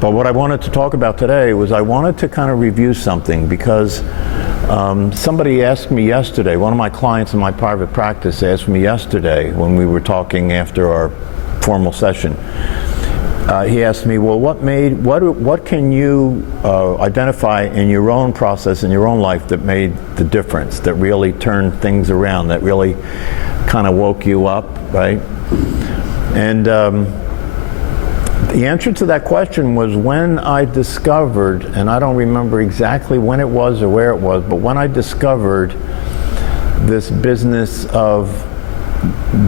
But what I wanted to talk about today was I wanted to kind of review something, because somebody asked me yesterday, one of my clients in my private practice asked me yesterday when we were talking after our formal session, he asked me, well, what can you identify in your own process, in your own life, that made the difference, that really turned things around, that really kind of woke you up, right? And the answer to that question was when I discovered, and I don't remember exactly when it was or where it was, but when I discovered this business of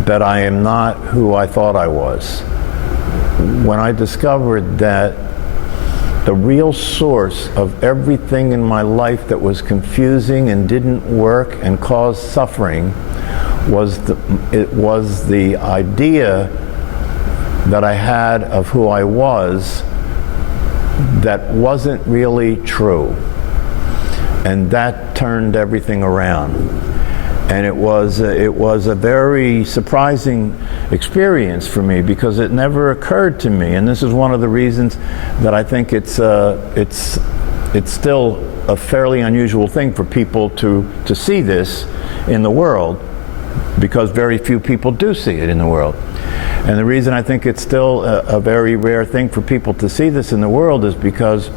that I am not who I thought I was. When I discovered that the real source of everything in my life that was confusing and didn't work and caused suffering was the idea that I had of who I was that wasn't really true. And that turned everything around. And it was a very surprising experience for me, because it never occurred to me. And this is one of the reasons that I think it's still a fairly unusual thing for people to see this in the world, because very few people do see it in the world. And the reason I think it's still a very rare thing for people to see this in the world is because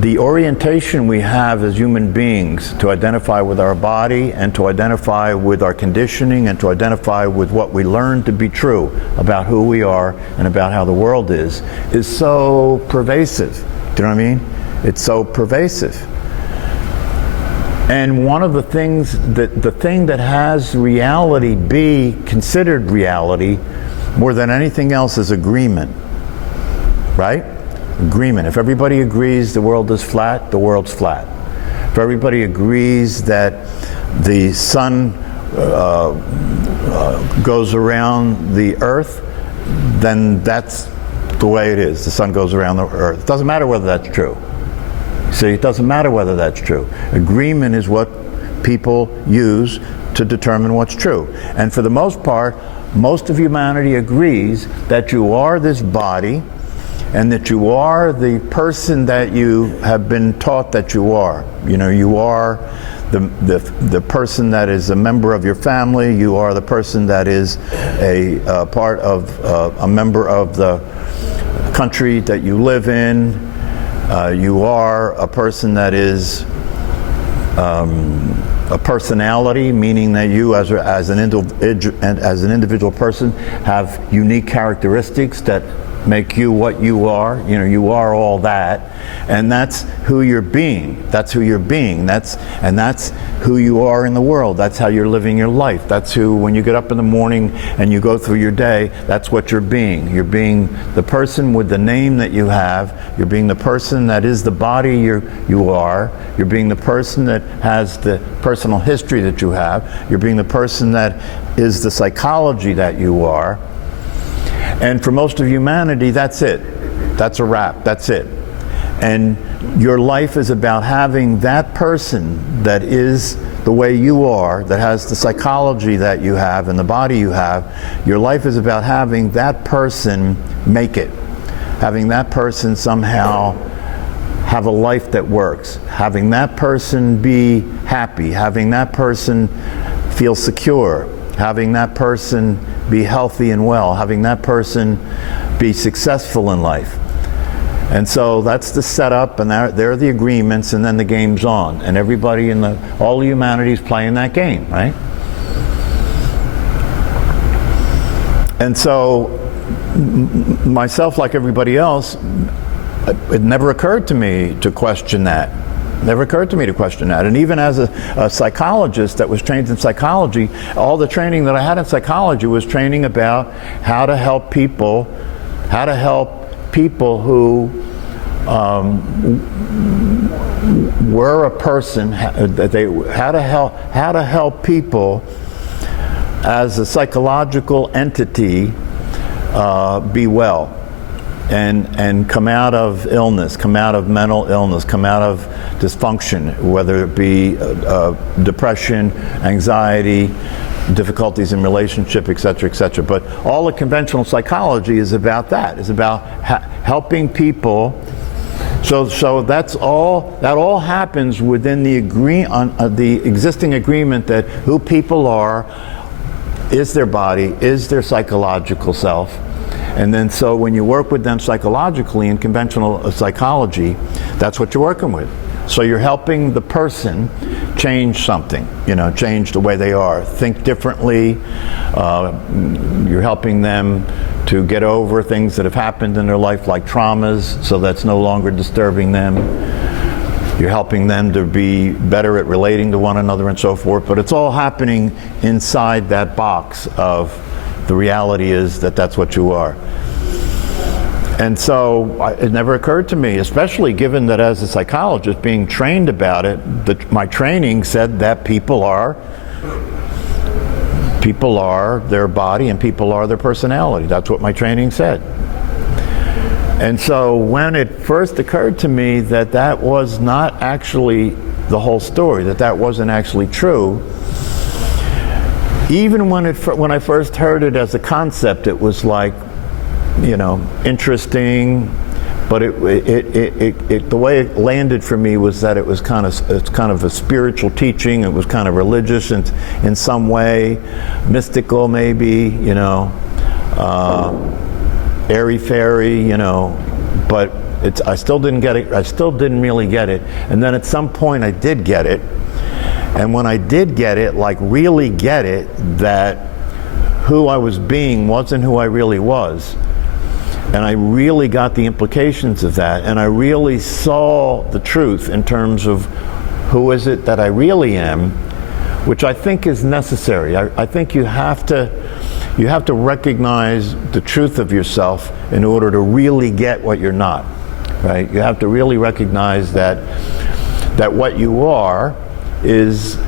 the orientation we have as human beings to identify with our body and to identify with our conditioning and to identify with what we learn to be true about who we are and about how the world is so pervasive. Do you know what I mean? It's so pervasive. And one of the things the thing that has reality be considered reality more than anything else is agreement, right? Agreement. If everybody agrees the world is flat, the world's flat. If everybody agrees that the sun goes around the earth, then that's the way it is. The sun goes around the earth. It doesn't matter whether that's true. See, it doesn't matter whether that's true. Agreement is what people use to determine what's true. And for the most part, most of humanity agrees that you are this body and that you are the person that you have been taught that you are. You know, you are the person that is a member of your family. You are the person that is a part of a member of the country that you live in. You are a person that is a personality, meaning that you as an individual person have unique characteristics that make you what you are. You know, you are all that, and that's who you're being. That's who you're being. That's who you are in the world. That's how you're living your life. That's who, when you get up in the morning and you go through your day, that's what you're being. You're being the person with the name that you have. You're being the person that is the body you are. You're being the person that has the personal history that you have. You're being the person that is the psychology that you are. And for most of humanity, that's it. That's a wrap. That's it. And your life is about having that person that is the way you are, that has the psychology that you have and the body you have. Your life is about having that person make it. Having that person somehow have a life that works. Having that person be happy. Having that person feel secure. Having that person be healthy and well, having that person be successful in life. And so that's the setup, and there are the agreements, and then the game's on. And everybody all of humanity is playing that game, right? And so, myself, like everybody else, it never occurred to me to question that. Never occurred to me to question that. And even as a psychologist that was trained in psychology, all the training that I had in psychology was training about how to help people who were a person, how to help people as a psychological entity be well. And come out of illness, come out of mental illness, come out of dysfunction, whether it be depression, anxiety, difficulties in relationship, etc., etc. But all of conventional psychology is about that. Is about helping people. So that's all. That all happens within the the existing agreement that who people are is their body, is their psychological self. And then so when you work with them psychologically in conventional psychology, that's what you're working with. So you're helping the person change something, change the way they are, think differently. You're helping them to get over things that have happened in their life, like traumas, so that's no longer disturbing them. You're helping them to be better at relating to one another and so forth. But it's all happening inside that box of the reality is that that's what you are. And so it never occurred to me, especially given that as a psychologist being trained about it, my training said that people are their body and people are their personality. That's what my training said. And so when it first occurred to me that that was not actually the whole story, that wasn't actually true, even when I first heard it as a concept, it was like, interesting, but the way it landed for me was that it's kind of a spiritual teaching. It was kind of religious in some way, mystical maybe, airy-fairy, but I still didn't get it. I still didn't really get it. And then at some point I did get it. And when I did get it, like really get it, that who I was being wasn't who I really was. And I really got the implications of that, and I really saw the truth in terms of who is it that I really am, which I think is necessary. I think you have to recognize the truth of yourself in order to really get what you're not, right? You have to really recognize that what you are is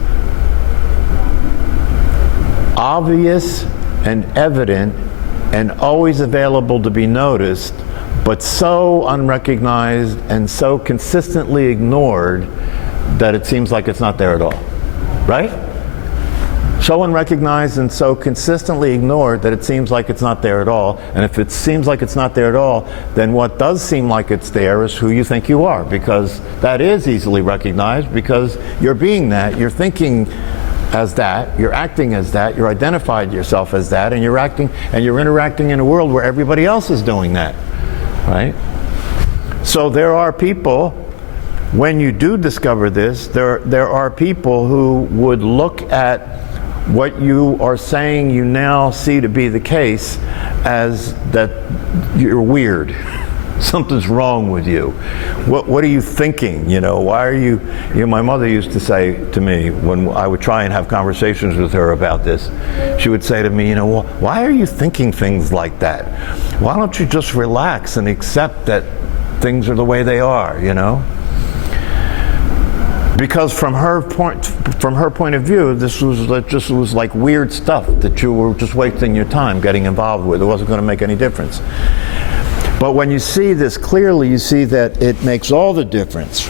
obvious and evident and always available to be noticed, but so unrecognized and so consistently ignored that it seems like it's not there at all, right? So unrecognized and so consistently ignored that it seems like it's not there at all. And if it seems like it's not there at all, then what does seem like it's there is who you think you are, because that is easily recognized, because you're being that, you're thinking as that, you're acting as that, you're identified yourself as that, and you're acting and you're interacting in a world where everybody else is doing that, right? So there are people, when you do discover this, there are people who would look at what you are saying you now see to be the case as that you're weird. Something's wrong with you. What are you thinking? Why are you? My mother used to say to me when I would try and have conversations with her about this, she would say to me, why are you thinking things like that? Why don't you just relax and accept that things are the way they are? Because from her point of view, this was like weird stuff that you were just wasting your time getting involved with. It wasn't going to make any difference. But when you see this clearly, you see that it makes all the difference.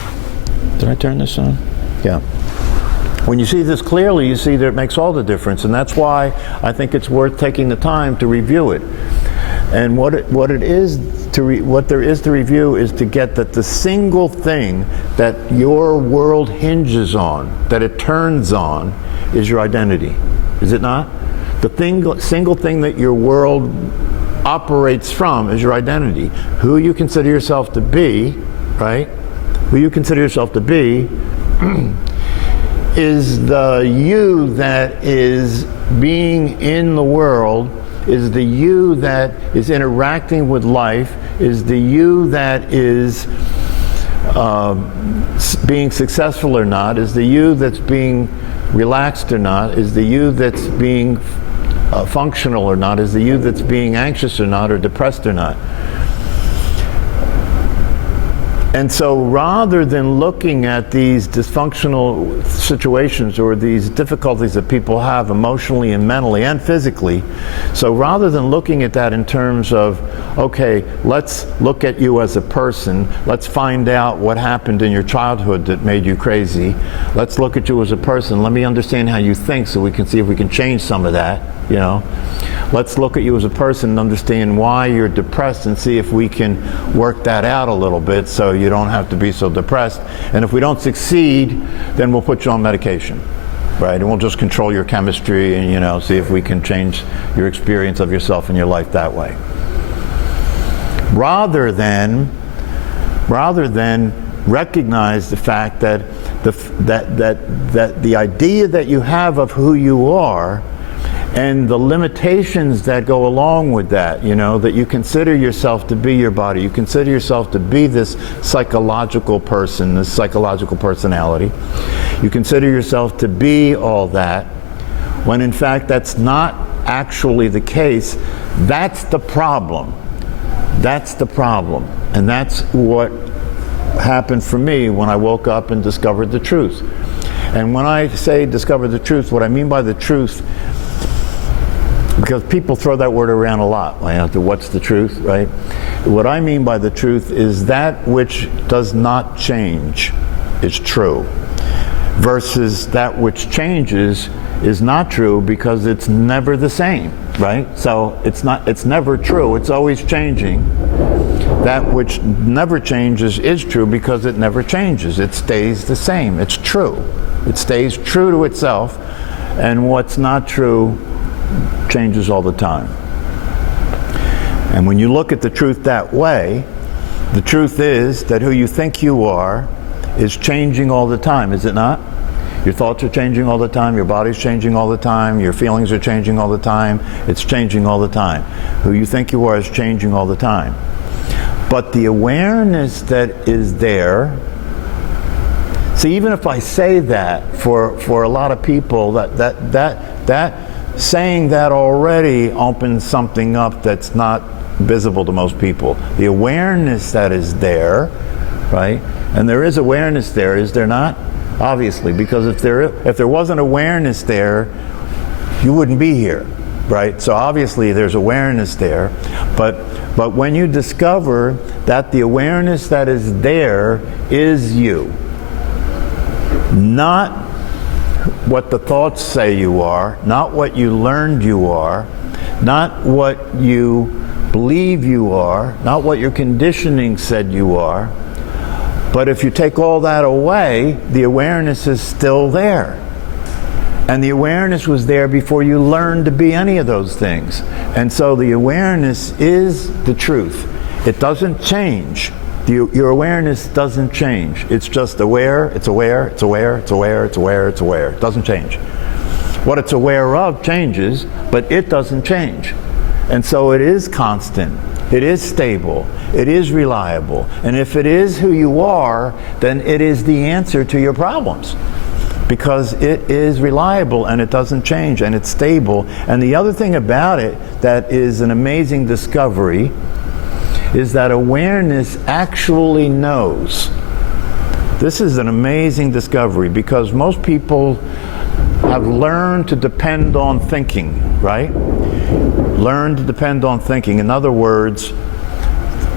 Did I turn this on? Yeah. When you see this clearly, you see that it makes all the difference, and that's why I think it's worth taking the time to review it. And what there is to review is to get that the single thing that your world hinges on, that it turns on, is your identity. Is it not? The single thing that your world operates from is your identity. Who you consider yourself to be, right? Who you consider yourself to be is the you that is being in the world, is the you that is interacting with life, is the you that is being successful or not, is the you that's being relaxed or not, is the you that's being functional or not, is the you that's being anxious or not, or depressed or not. And so rather than looking at these dysfunctional situations or these difficulties that people have emotionally and mentally and physically, so rather than looking at that in terms of, okay, let's look at you as a person, let's find out what happened in your childhood that made you crazy, let's look at you as a person, let me understand how you think so we can see if we can change some of that, you know. Let's look at you as a person and understand why you're depressed and see if we can work that out a little bit so you don't have to be so depressed. And if we don't succeed, then we'll put you on medication, right? And we'll just control your chemistry and, you know, see if we can change your experience of yourself and your life that way. Rather than recognize the fact that the idea that you have of who you are and the limitations that go along with that, you know, that you consider yourself to be your body, you consider yourself to be this psychological person, this psychological personality, you consider yourself to be all that, when in fact that's not actually the case. That's the problem. That's the problem. And that's what happened for me when I woke up and discovered the truth. And when I say discover the truth, what I mean by the truth, because people throw that word around a lot, like, what's the truth, right? What I mean by the truth is that which does not change is true, versus that which changes is not true because it's never the same, right? So it's never true, it's always changing. That which never changes is true because it never changes, it stays the same, it's true. It stays true to itself, and what's not true changes all the time. And when you look at the truth that way, the truth is that who you think you are is changing all the time, is it not? Your thoughts are changing all the time, your body's changing all the time, your feelings are changing all the time, it's changing all the time. Who you think you are is changing all the time. But the awareness that is there, see, even if I say that for a lot of people, that saying that already opens something up that's not visible to most people. The awareness that is there, right? And there is awareness there, is there not? Obviously, because if there wasn't awareness there, you wouldn't be here, right? So obviously there's awareness there, but when you discover that the awareness that is there is you, not what the thoughts say you are, not what you learned you are, not what you believe you are, not what your conditioning said you are, but if you take all that away, the awareness is still there. And the awareness was there before you learned to be any of those things. And so the awareness is the truth. It doesn't change. Your awareness doesn't change. It's just aware, it's aware, it's aware, it's aware, it's aware, it's aware. It doesn't change. What it's aware of changes, but it doesn't change. And so it is constant. It is stable. It is reliable. And if it is who you are, then it is the answer to your problems. Because it is reliable and it doesn't change and it's stable. And the other thing about it that is an amazing discovery is that awareness actually knows. This is an amazing discovery because most people have learned to depend on thinking, right? Learn to depend on thinking. In other words,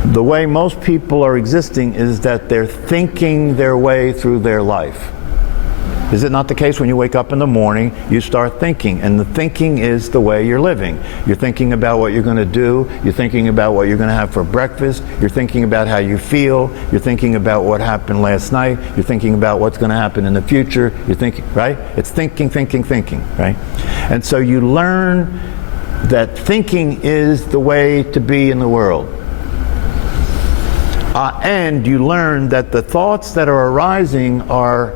the way most people are existing is that they're thinking their way through their life. Is it not the case when you wake up in the morning, you start thinking, and the thinking is the way you're living. You're thinking about what you're going to do, you're thinking about what you're going to have for breakfast, you're thinking about how you feel, you're thinking about what happened last night, you're thinking about what's going to happen in the future, you're thinking, right? It's thinking, thinking, thinking, right? And so you learn that thinking is the way to be in the world. And you learn that the thoughts that are arising are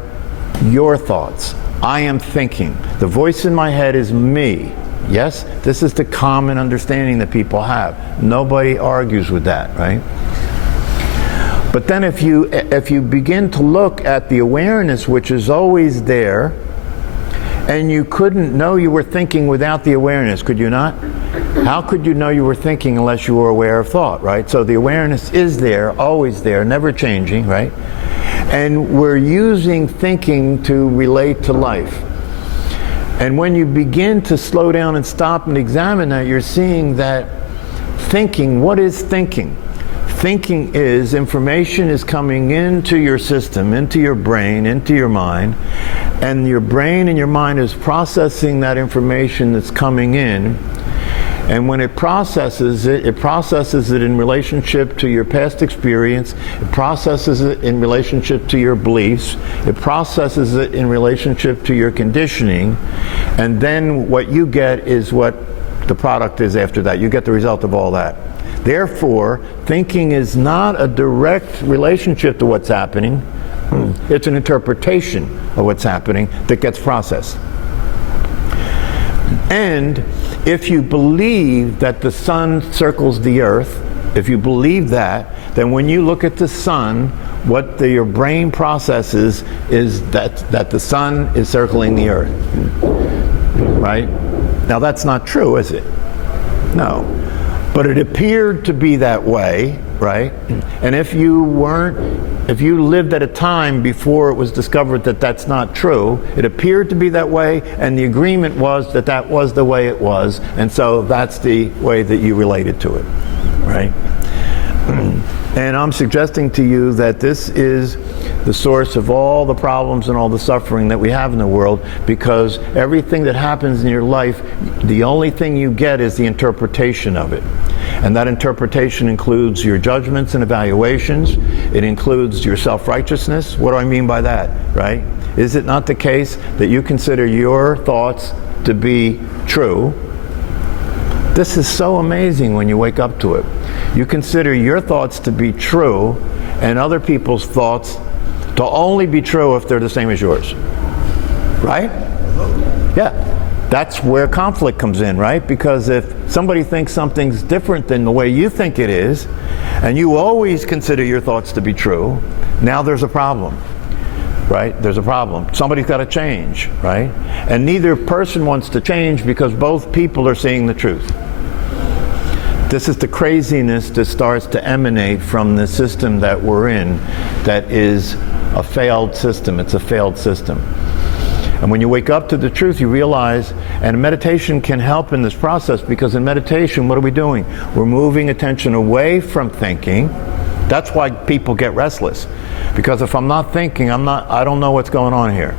your thoughts. I am thinking. The voice in my head is me. Yes? This is the common understanding that people have. Nobody argues with that, right? But then if you begin to look at the awareness which is always there, and you couldn't know you were thinking without the awareness, could you not? How could you know you were thinking unless you were aware of thought, right? So the awareness is there, always there, never changing, right? And we're using thinking to relate to life. And when you begin to slow down and stop and examine that, you're seeing that thinking, what is thinking? Thinking is information is coming into your system, into your brain, into your mind, and your brain and your mind is processing that information that's coming in. And when it processes it in relationship to your past experience, it processes it in relationship to your beliefs, it processes it in relationship to your conditioning, and then what you get is what the product is after that. You get the result of all that. Therefore, thinking is not a direct relationship to what's happening. It's an interpretation of what's happening that gets processed. And if you believe that the sun circles the earth, if you believe that, then when you look at the sun, what your brain processes is that the sun is circling the earth. Right? Now that's not true, is it? No. But it appeared to be that way, right? And if you lived at a time before it was discovered that that's not true, it appeared to be that way, and the agreement was that that was the way it was, and so that's the way that you related to it, right? And I'm suggesting to you that this is the source of all the problems and all the suffering that we have in the world, because everything that happens in your life, the only thing you get is the interpretation of it. And that interpretation includes your judgments and evaluations. It includes your self-righteousness. What do I mean by that, right? Is it not the case that you consider your thoughts to be true? This is so amazing when you wake up to it. You consider your thoughts to be true and other people's thoughts to only be true if they're the same as yours. Right? Yeah. That's where conflict comes in, right? Because if somebody thinks something's different than the way you think it is, and you always consider your thoughts to be true, now there's a problem, right? There's a problem. Somebody's got to change, right? And neither person wants to change because both people are seeing the truth. This is the craziness that starts to emanate from the system that we're in, that is a failed system. It's a failed system. And when you wake up to the truth, you realize, and meditation can help in this process, because in meditation, what are we doing? We're moving attention away from thinking. That's why people get restless. Because if I'm not thinking, I don't know what's going on here.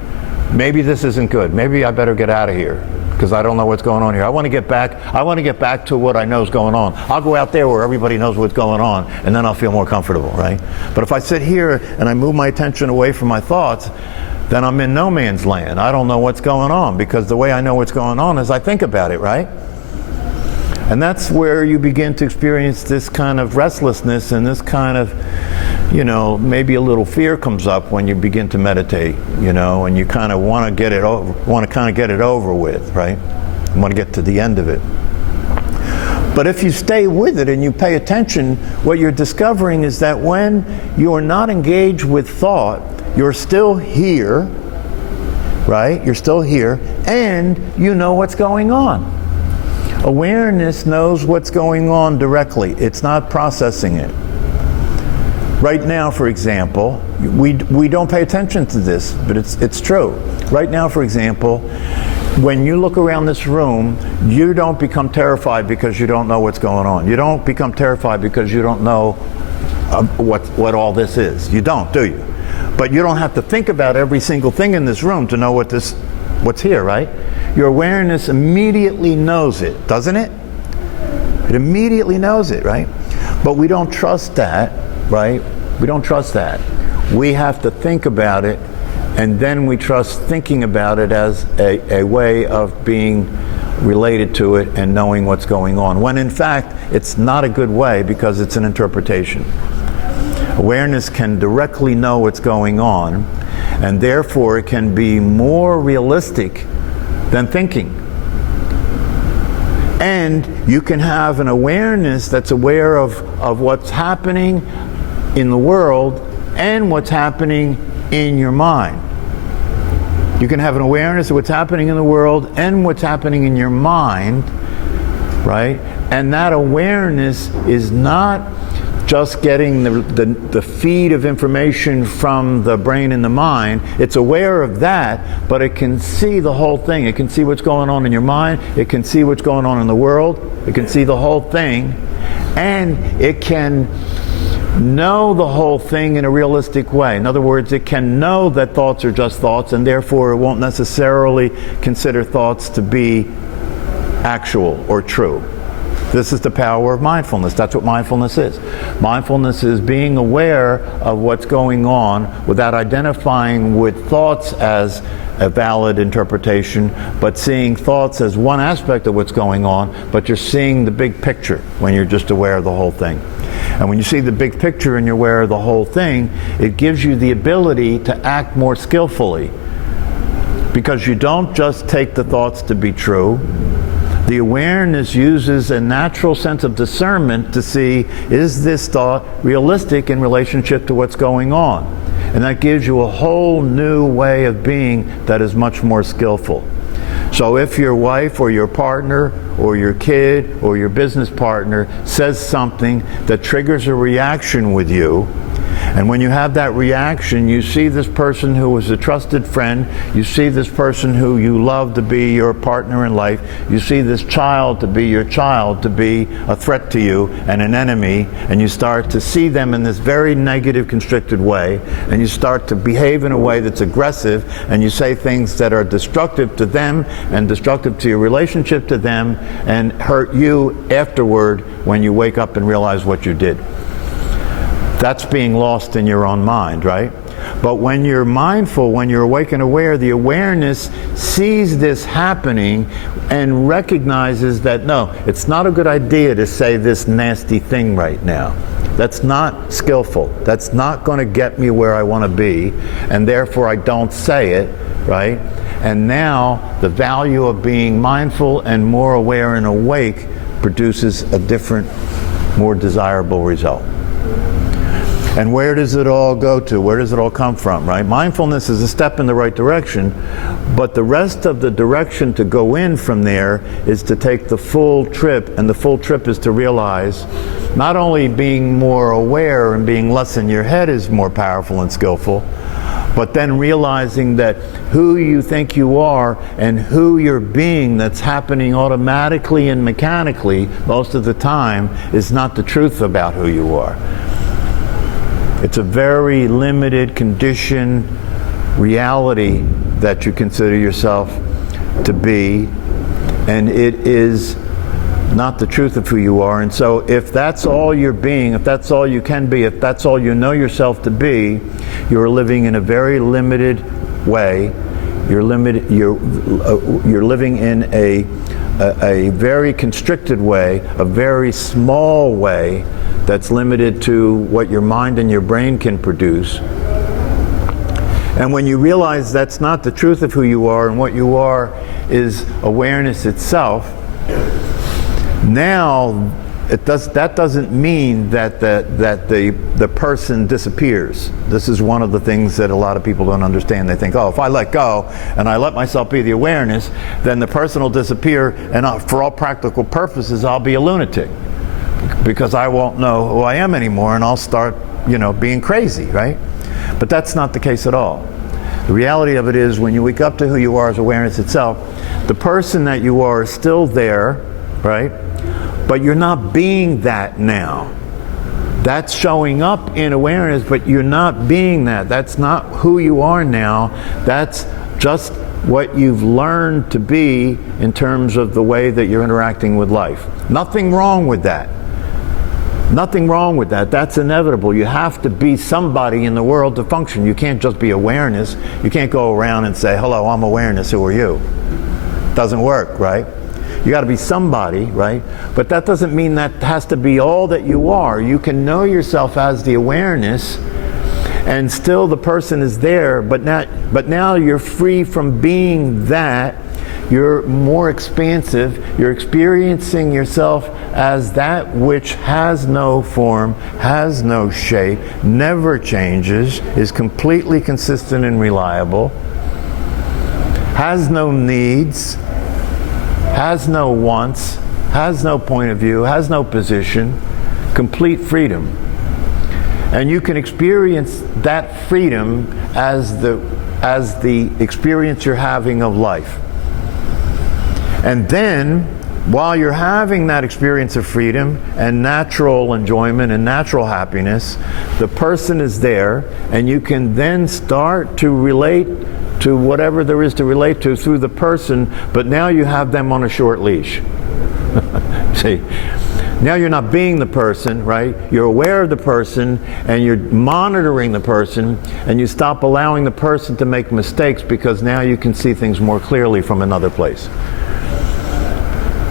Maybe this isn't good. Maybe I better get out of here, because I don't know what's going on here. I want to get back to what I know is going on. I'll go out there where everybody knows what's going on, and then I'll feel more comfortable, right? But if I sit here and I move my attention away from my thoughts, then I'm in no man's land. I don't know what's going on, because the way I know what's going on is I think about it, right? And that's where you begin to experience this kind of restlessness and this kind of, maybe a little fear comes up when you begin to meditate, and you kind of want to get it over with, right? You want to get to the end of it. But if you stay with it and you pay attention, what you're discovering is that when you are not engaged with thought, you're still here, right? You're still here, and you know what's going on. Awareness knows what's going on directly. It's not processing it. Right now, for example, we don't pay attention to this, but it's true. Right now, for example, when you look around this room, you don't become terrified because you don't know what's going on. You don't become terrified because you don't know what all this is. You don't, do you? But you don't have to think about every single thing in this room to know what's here, right? Your awareness immediately knows it, doesn't it? It immediately knows it, right? But we don't trust that, right? We don't trust that. We have to think about it, and then we trust thinking about it as a way of being related to it and knowing what's going on, when in fact it's not a good way, because it's an interpretation. Awareness can directly know what's going on, and therefore it can be more realistic than thinking. And you can have an awareness that's aware of what's happening in the world and what's happening in your mind. You can have an awareness of what's happening in the world and what's happening in your mind, right? And that awareness is not just getting the feed of information from the brain and the mind. It's aware of that, but it can see the whole thing. It can see what's going on in your mind. It can see what's going on in the world. It can see the whole thing. And it can know the whole thing in a realistic way. In other words, it can know that thoughts are just thoughts, and therefore it won't necessarily consider thoughts to be actual or true. This is the power of mindfulness. That's what mindfulness is. Mindfulness is being aware of what's going on without identifying with thoughts as a valid interpretation, but seeing thoughts as one aspect of what's going on, but you're seeing the big picture when you're just aware of the whole thing. And when you see the big picture and you're aware of the whole thing, it gives you the ability to act more skillfully, because you don't just take the thoughts to be true. The awareness uses a natural sense of discernment to see, is this thought realistic in relationship to what's going on? And that gives you a whole new way of being that is much more skillful. So if your wife or your partner or your kid or your business partner says something that triggers a reaction with you, and when you have that reaction, you see this person who is a trusted friend, you see this person who you love to be your partner in life, you see this child to be your child, to be a threat to you and an enemy, and you start to see them in this very negative, constricted way, and you start to behave in a way that's aggressive, and you say things that are destructive to them and destructive to your relationship to them and hurt you afterward when you wake up and realize what you did. That's being lost in your own mind, right? But when you're mindful, when you're awake and aware, the awareness sees this happening and recognizes that, no, it's not a good idea to say this nasty thing right now. That's not skillful. That's not going to get me where I want to be, and therefore I don't say it, right? And now the value of being mindful and more aware and awake produces a different, more desirable result. And where does it all go to? Where does it all come from, right? Mindfulness is a step in the right direction, but the rest of the direction to go in from there is to take the full trip, and the full trip is to realize not only being more aware and being less in your head is more powerful and skillful, but then realizing that who you think you are and who you're being that's happening automatically and mechanically most of the time is not the truth about who you are. It's a very limited conditioned reality that you consider yourself to be, and it is not the truth of who you are. And so if that's all you're being, if that's all you can be, if that's all you know yourself to be, you're living in a very limited way. You're living in a very constricted way, a very small way that's limited to what your mind and your brain can produce. And when you realize that's not the truth of who you are, and what you are is awareness itself, now that doesn't mean that the person disappears. This is one of the things that a lot of people don't understand. They think, oh, if I let go and I let myself be the awareness, then the person will disappear, and for all practical purposes I'll be a lunatic, because I won't know who I am anymore, and I'll start, being crazy, right? But that's not the case at all. The reality of it is, when you wake up to who you are as awareness itself, the person that you are is still there, right? But you're not being that now. That's showing up in awareness, but you're not being that. That's not who you are now. That's just what you've learned to be in terms of the way that you're interacting with life. Nothing wrong with that. Nothing wrong with that. That's inevitable. You have to be somebody in the world to function. You can't just be awareness. You can't go around and say, hello, I'm awareness, who are you? Doesn't work, right? You got to be somebody, right? But that doesn't mean that has to be all that you are. You can know yourself as the awareness, and still the person is there, but now you're free from being that. You're more expansive. You're experiencing yourself as that which has no form, has no shape, never changes, is completely consistent and reliable, has no needs, has no wants, has no point of view, has no position, complete freedom. And you can experience that freedom as the experience you're having of life. And then, while you're having that experience of freedom and natural enjoyment and natural happiness, the person is there, and you can then start to relate to whatever there is to relate to through the person, but now you have them on a short leash. See? Now you're not being the person, right? You're aware of the person, and you're monitoring the person, and you stop allowing the person to make mistakes, because now you can see things more clearly from another place.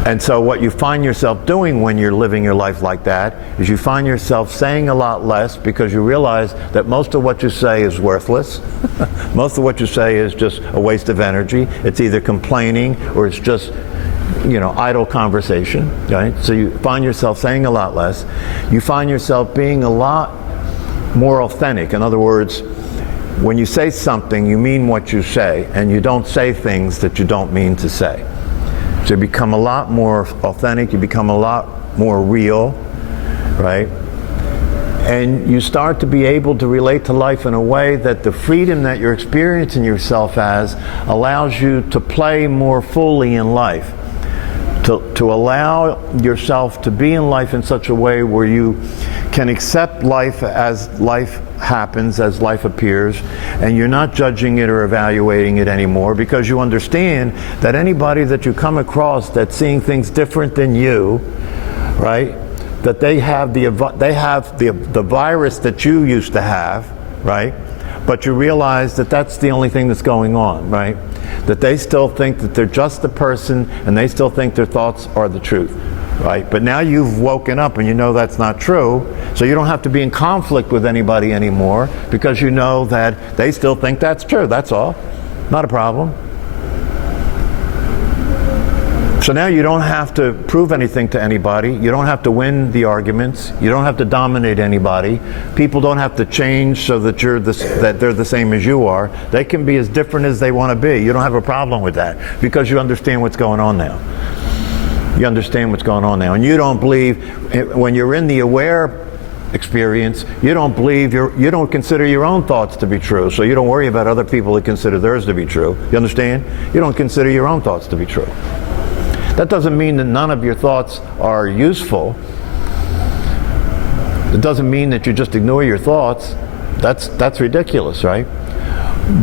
And so what you find yourself doing when you're living your life like that is you find yourself saying a lot less, because you realize that most of what you say is worthless. Most of what you say is just a waste of energy. It's either complaining or it's just, idle conversation, right? So you find yourself saying a lot less. You find yourself being a lot more authentic. In other words, when you say something, you mean what you say, and you don't say things that you don't mean to say. So you become a lot more authentic, you become a lot more real, right? And you start to be able to relate to life in a way that the freedom that you're experiencing yourself as allows you to play more fully in life. To allow yourself to be in life in such a way where you can accept life as life happens, as life appears, and you're not judging it or evaluating it anymore, because you understand that anybody that you come across that's seeing things different than you, right, that they have the virus that you used to have, right, but you realize that that's the only thing that's going on, right? That they still think that they're just the person, and they still think their thoughts are the truth, right? But now you've woken up and you know that's not true, so you don't have to be in conflict with anybody anymore, because you know that they still think that's true, that's all. Not a problem. So now you don't have to prove anything to anybody. You don't have to win the arguments. You don't have to dominate anybody. People don't have to change so that that they're the same as you are. They can be as different as they want to be. You don't have a problem with that, because you understand what's going on now. You understand what's going on now. And you don't believe, when you're in the aware experience, you don't consider your own thoughts to be true. So you don't worry about other people that consider theirs to be true. You understand? You don't consider your own thoughts to be true. That doesn't mean that none of your thoughts are useful. It doesn't mean that you just ignore your thoughts. That's ridiculous, right?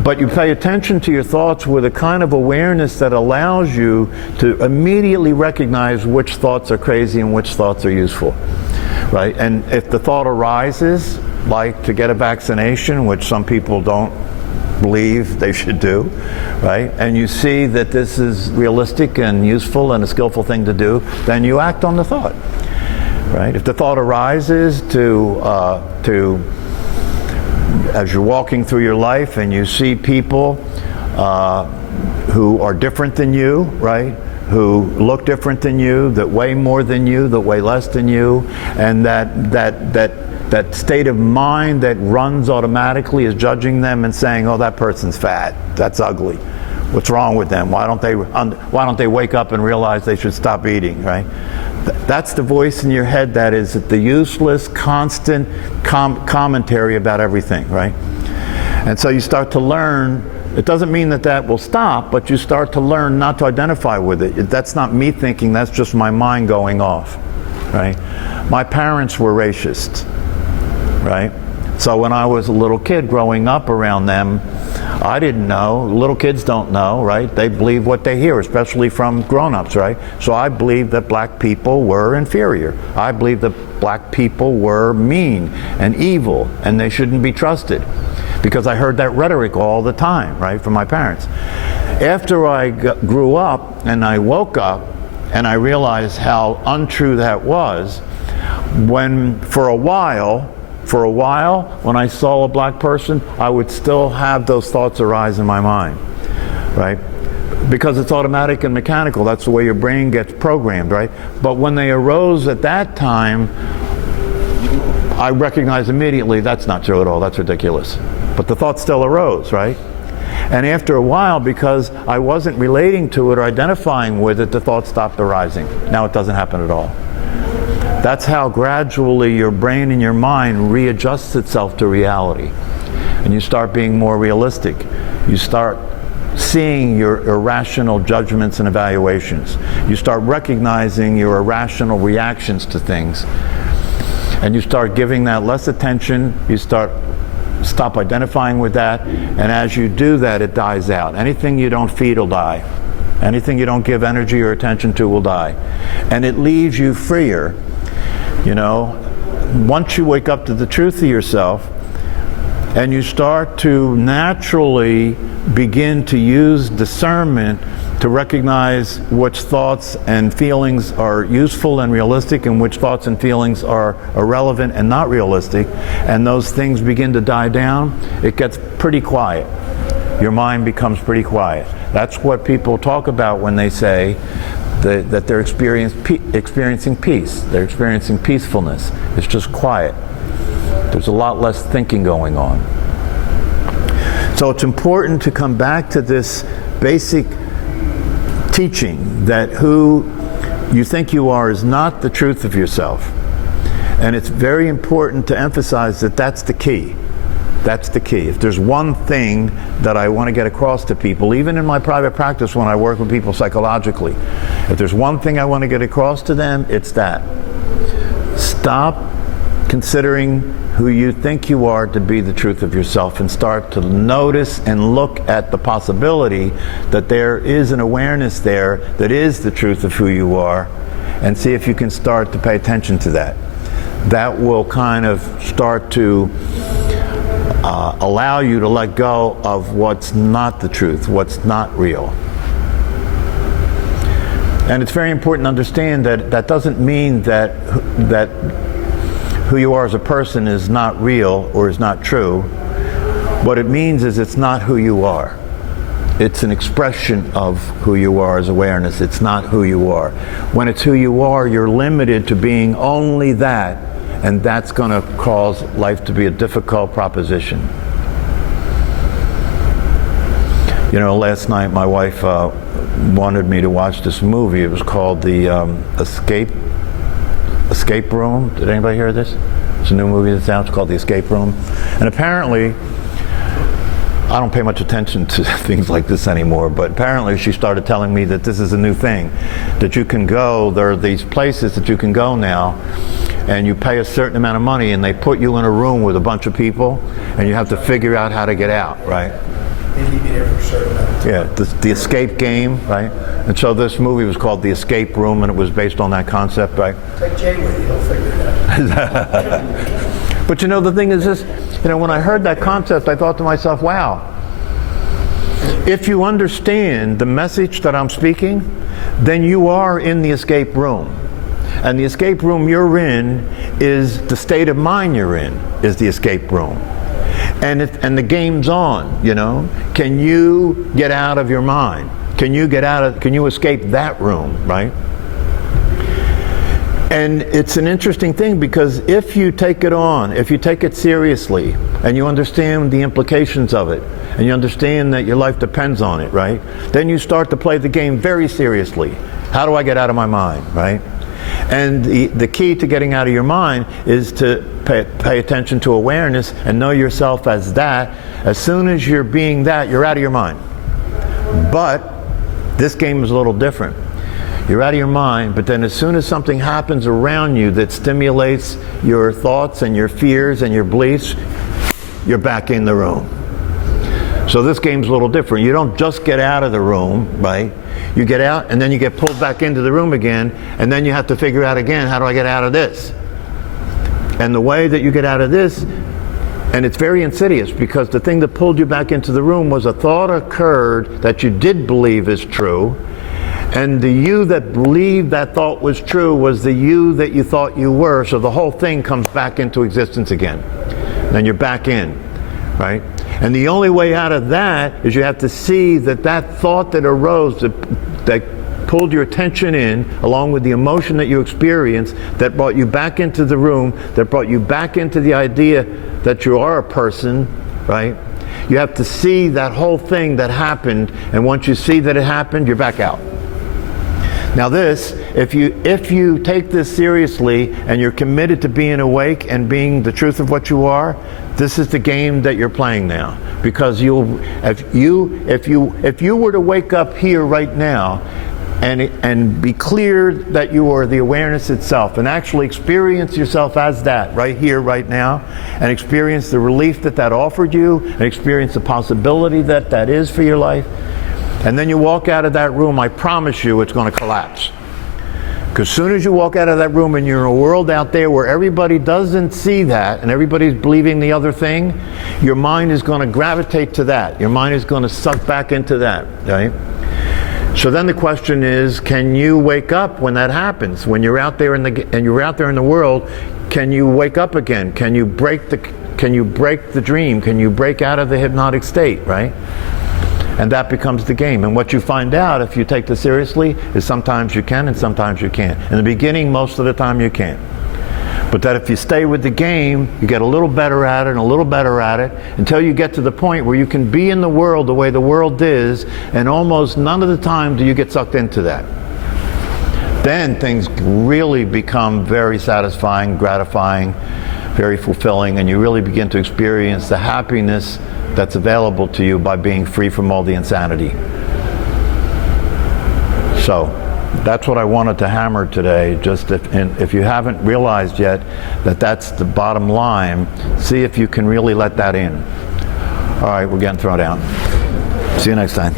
But you pay attention to your thoughts with a kind of awareness that allows you to immediately recognize which thoughts are crazy and which thoughts are useful, right? And if the thought arises, like to get a vaccination, which some people don't believe they should do, right? And you see that this is realistic and useful and a skillful thing to do, then you act on the thought, right? If the thought arises as you're walking through your life and you see people who are different than you, right? Who look different than you, that weigh more than you, that weigh less than you, and that state of mind that runs automatically is judging them and saying, oh, that person's fat, that's ugly, what's wrong with them, why don't they wake up and realize they should stop eating, right? That's the voice in your head that is the useless, constant commentary about everything, right? And so you start to learn. It doesn't mean that will stop, but you start to learn not to identify with it. That's not me thinking, that's just my mind going off, right? My parents were racist, right? So when I was a little kid growing up around them, I didn't know. Little kids don't know, right? They believe what they hear, especially from grown-ups, right? So I believed that black people were inferior. I believed that black people were mean and evil, and they shouldn't be trusted, because I heard that rhetoric all the time, right, from my parents. After I grew up and I woke up and I realized how untrue that was, when for a while, when I saw a black person, I would still have those thoughts arise in my mind, right? Because it's automatic and mechanical. That's the way your brain gets programmed, right? But when they arose at that time, I recognized immediately that's not true at all. That's ridiculous. But the thought still arose, right? And after a while, because I wasn't relating to it or identifying with it, the thoughts stopped arising. Now it doesn't happen at all. That's how gradually your brain and your mind readjusts itself to reality. And you start being more realistic. You start seeing your irrational judgments and evaluations. You start recognizing your irrational reactions to things. And you start giving that less attention. You stop identifying with that. And as you do that, it dies out. Anything you don't feed will die. Anything you don't give energy or attention to will die. And it leaves you freer. You know, once you wake up to the truth of yourself, and you start to naturally begin to use discernment to recognize which thoughts and feelings are useful and realistic and which thoughts and feelings are irrelevant and not realistic, and those things begin to die down, it gets pretty quiet. Your mind becomes pretty quiet. That's what people talk about when they say that they're experiencing peace. They're experiencing peacefulness. It's just quiet. There's a lot less thinking going on. So it's important to come back to this basic teaching that who you think you are is not the truth of yourself. And it's very important to emphasize that that's the key. That's the key. If there's one thing that I want to get across to people, even in my private practice when I work with people psychologically, if there's one thing I want to get across to them, it's that. Stop considering who you think you are to be the truth of yourself and start to notice and look at the possibility that there is an awareness there that is the truth of who you are, and see if you can start to pay attention to that. That will kind of start to allow you to let go of what's not the truth, what's not real. And it's very important to understand that that doesn't mean that who you are as a person is not real or is not true. What it means is it's not who you are. It's an expression of who you are as awareness. It's not who you are. When it's who you are, you're limited to being only that, and that's going to cause life to be a difficult proposition. You know, last night my wife wanted me to watch this movie. It was called the Escape Room. Did anybody hear this? It's a new movie that's out. It's called The Escape Room. And apparently, I don't pay much attention to things like this anymore, but apparently she started telling me that this is a new thing, that you can go, there are these places that you can go now, and you pay a certain amount of money and they put you in a room with a bunch of people and you have to figure out how to get out, right? They leave you there for a certain amount of time. Yeah, the escape game, right? And so this movie was called The Escape Room, and it was based on that concept, right? Take Jay with you, he'll figure it out. But you know, the thing is this, you know, when I heard that concept, I thought to myself, wow, if you understand the message that I'm speaking, then you are in the escape room. And the escape room you're in is the state of mind you're in, is the escape room. And the game's on, you know. Can you get out of your mind? Can you escape that room, right? And it's an interesting thing because if you take it on, if you take it seriously, and you understand the implications of it, and you understand that your life depends on it, right? Then you start to play the game very seriously. How do I get out of my mind, right? And the key to getting out of your mind is to pay attention to awareness and know yourself as that. As soon as you're being that, you're out of your mind. But this game is a little different. You're out of your mind, but then as soon as something happens around you that stimulates your thoughts and your fears and your beliefs, you're back in the room. So this game's a little different. You don't just get out of the room, right? You get out and then you get pulled back into the room again, and then you have to figure out again, how do I get out of this? And the way that you get out of this, and it's very insidious because the thing that pulled you back into the room was a thought occurred that you did believe is true, and the you that believed that thought was true was the you that you thought you were, so the whole thing comes back into existence again. Then you're back in, right? And the only way out of that is you have to see that that thought that arose, that pulled your attention in, along with the emotion that you experienced, that brought you back into the room, that brought you back into the idea that you are a person, right? You have to see that whole thing that happened, and once you see that it happened, you're back out. Now this, if you take this seriously and you're committed to being awake and being the truth of what you are, this is the game that you're playing now. Because if you were to wake up here right now and be clear that you are the awareness itself, and actually experience yourself as that right here, right now, and experience the relief that that offered you, and experience the possibility that that is for your life, and then you walk out of that room, I promise you it's going to collapse. Because as soon as you walk out of that room and you're in a world out there where everybody doesn't see that and everybody's believing the other thing, your mind is going to gravitate to that. Your mind is going to suck back into that, right? So then the question is, can you wake up when that happens? When you're out there in the world, can you wake up again? Can you break the dream? Can you break out of the hypnotic state, right? And that becomes the game. And what you find out, if you take this seriously, is sometimes you can and sometimes you can't. In the beginning, most of the time you can't. But that if you stay with the game, you get a little better at it and a little better at it until you get to the point where you can be in the world the way the world is, and almost none of the time do you get sucked into that. Then things really become very satisfying, gratifying, very fulfilling, and you really begin to experience the happiness that's available to you by being free from all the insanity. So that's what I wanted to hammer today. Just if you haven't realized yet that that's the bottom line, see if you can really let that in. All right, we're getting thrown out. See you next time.